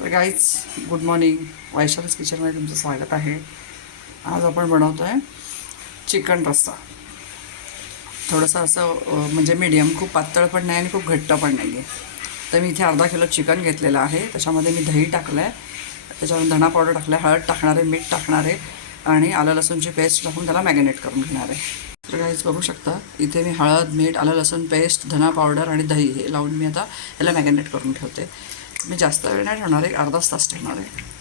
तर guys good morning. Vaishali's किचनमध्ये तुमचं स्वागत आहे. आज आपण बनवतो आहे चिकन रस्सा. थोडंसं असं म्हणजे मीडियम, खूप पातळ पण नाही आणि खूप घट्ट पण नाही आहे. तर मी इथे अर्धा किलो चिकन घेतलेलं आहे. त्याच्यामध्ये मी दही टाकलं आहे, त्याच्यावर धना पावडर टाकलं आहे, हळद टाकणार आहे, मीठ टाकणार आहे आणि आलं लसूणची पेस्ट टाकून त्याला मॅरिनेट करून घेणार आहे. तर गाईज बघू शकता इथे मी हळद, मीठ, आलं लसूण पेस्ट, धना पावडर आणि दही हे लावून मी आता याला मॅरिनेट करून ठेवते. मी जास्त वेळ नाही ठेवणार आहे, अर्धाच तास ठेवणार आहे.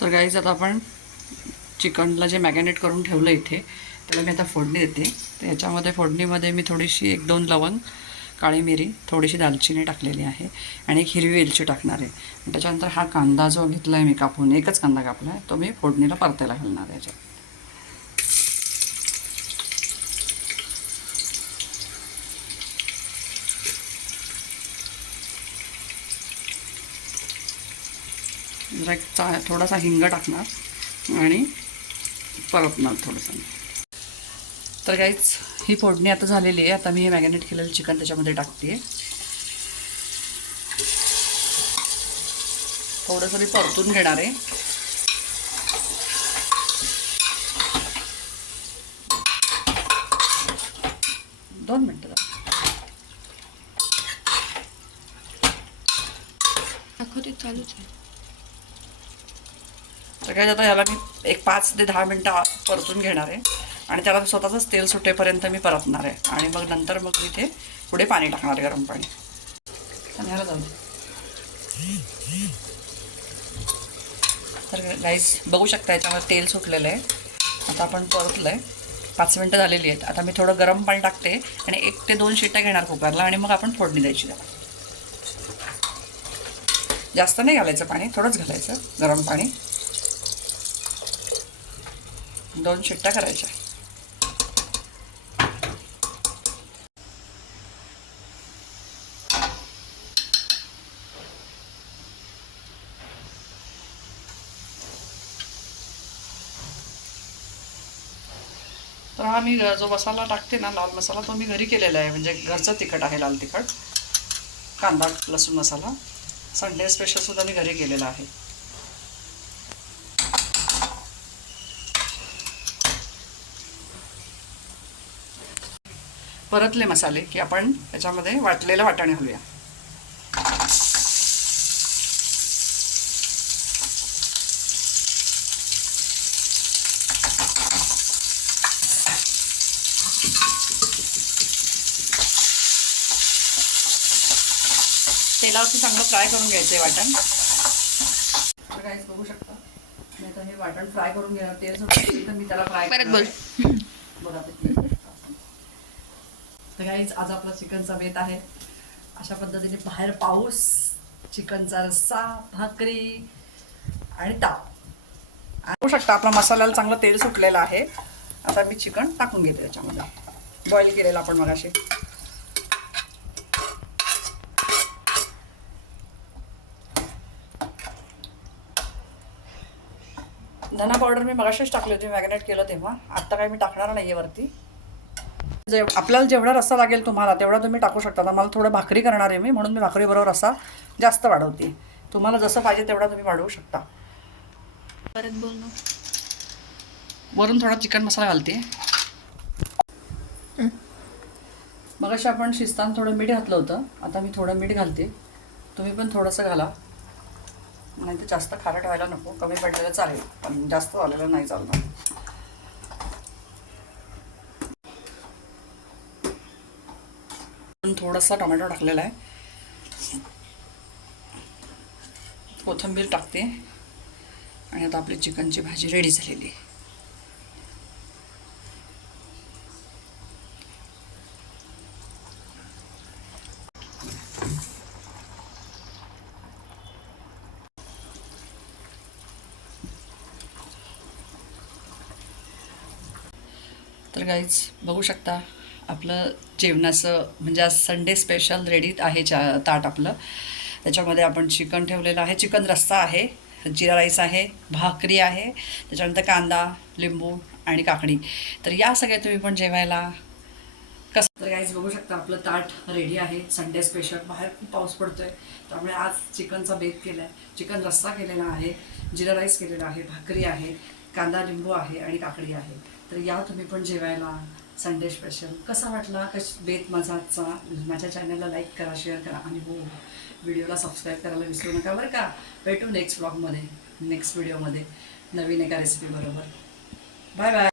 तर गाईज आता आपण चिकनला जे मॅरिनेट करून ठेवलं इथे त्याला मी आता फोडणी देते. तर याच्यामध्ये फोडणीमध्ये मी थोडीशी 1-2 लवंग, काळी मिरी, थोडीशी दालचिनी टाकलेली आहे आणि एक हिरवी वेलची टाकणार आहे. त्याच्यानंतर हा कांदा जो घेतला आहे मी कापून, एकच कांदा कापला आहे, तो मी फोडणीला परतायला घालणार आहे याच्यात. जरा थोडासा हिंग टाकणार आणि परतणार थोडंसं. तर काहीच ही फोडणी आता झालेली आहे. आता मी हे मॅरिनेट केलेलं चिकन त्याच्यामध्ये टाकते. थोडंसं मी परतून घेणार आहे. दोन मिनटं दाखवते चालूच आहे. तर काय आता ह्याला मी एक 5 ते 10 मिनटं परतून घेणार आहे आणि त्याला स्वतःचंच तेल सुटेपर्यंत मी परतणार आहे आणि मग नंतर मग मी ते पुढे पाणी टाकणार, गरम पाणी. आणि ह्याला जाऊ दे. तर गाईस बघू शकता याच्यामध्ये तेल सुटलेलं आहे. आता आपण परतलं आहे, 5 मिनटं झालेली आहेत. आता मी थोडं गरम पाणी टाकते आणि 1 ते 2 शिट्ट्या घेणार कुकरला आणि मग आपण फोडणी द्यायची त्याला. जास्त नाही घालायचं पाणी, थोडंच घालायचं गरम पाणी. 2 शिट्ट्या करायच्या. तर हा मी जो मसाला टाकते ना, लाल मसाला, तो मी घरी केलेला आहे. म्हणजे घरचं तिखट आहे, लाल तिखट, कांदा लसूण मसाला. संडे स्पेशलसुद्धा मी घरी केलेला आहे. परतले मसाले की आपण त्याच्यामध्ये वाटलेलं वाटाणे घालूया. तेलावरती चांगलं फ्राय करून घ्यायचं आहे वाटण. तर काहीच बघू शकता मी आता हे वाटण फ्राय करून घेणार. तेल सुटलं तर मी त्याला फ्राय परत बोल. बघा. तर काहीच आज आपला चिकनचा बेत आहे. अशा पद्धतीने बाहेर पाऊस, चिकनचा रस्सा, भाकरी आणि ताप. बघू शकता आपला मसाल्याला चांगलं तेल सुटलेलं आहे. आता मी चिकन टाकून घेते त्याच्यामध्ये, बॉईल केलेलं आपण मगाशी. धना पावडर मी मगाशीच टाकली होती, मॅरिनेट केलं तेव्हा. आत्ता काही मी टाकणार नाही आहे वरती. आपल्याला जेवढा रस्सा लागेल तुम्हाला तेवढा तुम्ही टाकू शकता. आता मला थोडं भाकरी करणार आहे मी, म्हणून मी भाकरीबरोबर रस्सा जास्त वाढवते. तुम्हाला जसं पाहिजे तेवढा तुम्ही वाढवू शकता. परत बोल ना. वरून थोडा चिकन मसाला घालते. मगाशी आपण शिजताना थोडं मीठ घातलं होतं, आता मी थोडं मीठ घालते. तुम्ही पण थोडंसं घाला, नाही तर जास्त खारट व्हायला नको. कमी पडलेलं चालेल, पण जास्त झालेलं नाही चालणार. थोडासा टोमॅटो टाकलेला आहे, कोथिंबीर टाकते आणि आता आपली चिकनची भाजी रेडी झालेली आहे. तर गाईज बघू शकता आपलं जेवणाचं म्हणजे आज संडे स्पेशल रेडी आहे ताट आपलं. त्याच्यामध्ये आपण चिकन ठेवलेलं आहे, चिकन रस्सा आहे जिरा राईस आहे, भाकरी आहे, त्याच्यानंतर कांदा, लिंबू आणि काकडी. तर या सगळ्या तुम्ही पण जेवायला. कसं तर गाईज बघू शकता आपलं ताट रेडी आहे संडे स्पेशल. बाहेर खूप पाऊस पडतोय त्यामुळे आज चिकनचा बेत केला आहे. चिकन रस्सा केलेला आहे, जिरा राईस केलेला आहे, भाकरी आहे, कांदा लिंबू आहे आणि काकडी आहे. तर या तुम्ही पण जेवायला संडे स्पेशल. कसा वाटला बेत माझा आजचा? माझ्या चॅनलला लाईक करा, शेअर करा आणि हो व्हिडिओला सबस्क्राईब करायला विसरू नका बरं का. भेटू नेक्स्ट व्लॉगमध्ये, नेक्स्ट व्हिडिओमध्ये नवीन एका रेसिपी बरोबर. Bye bye.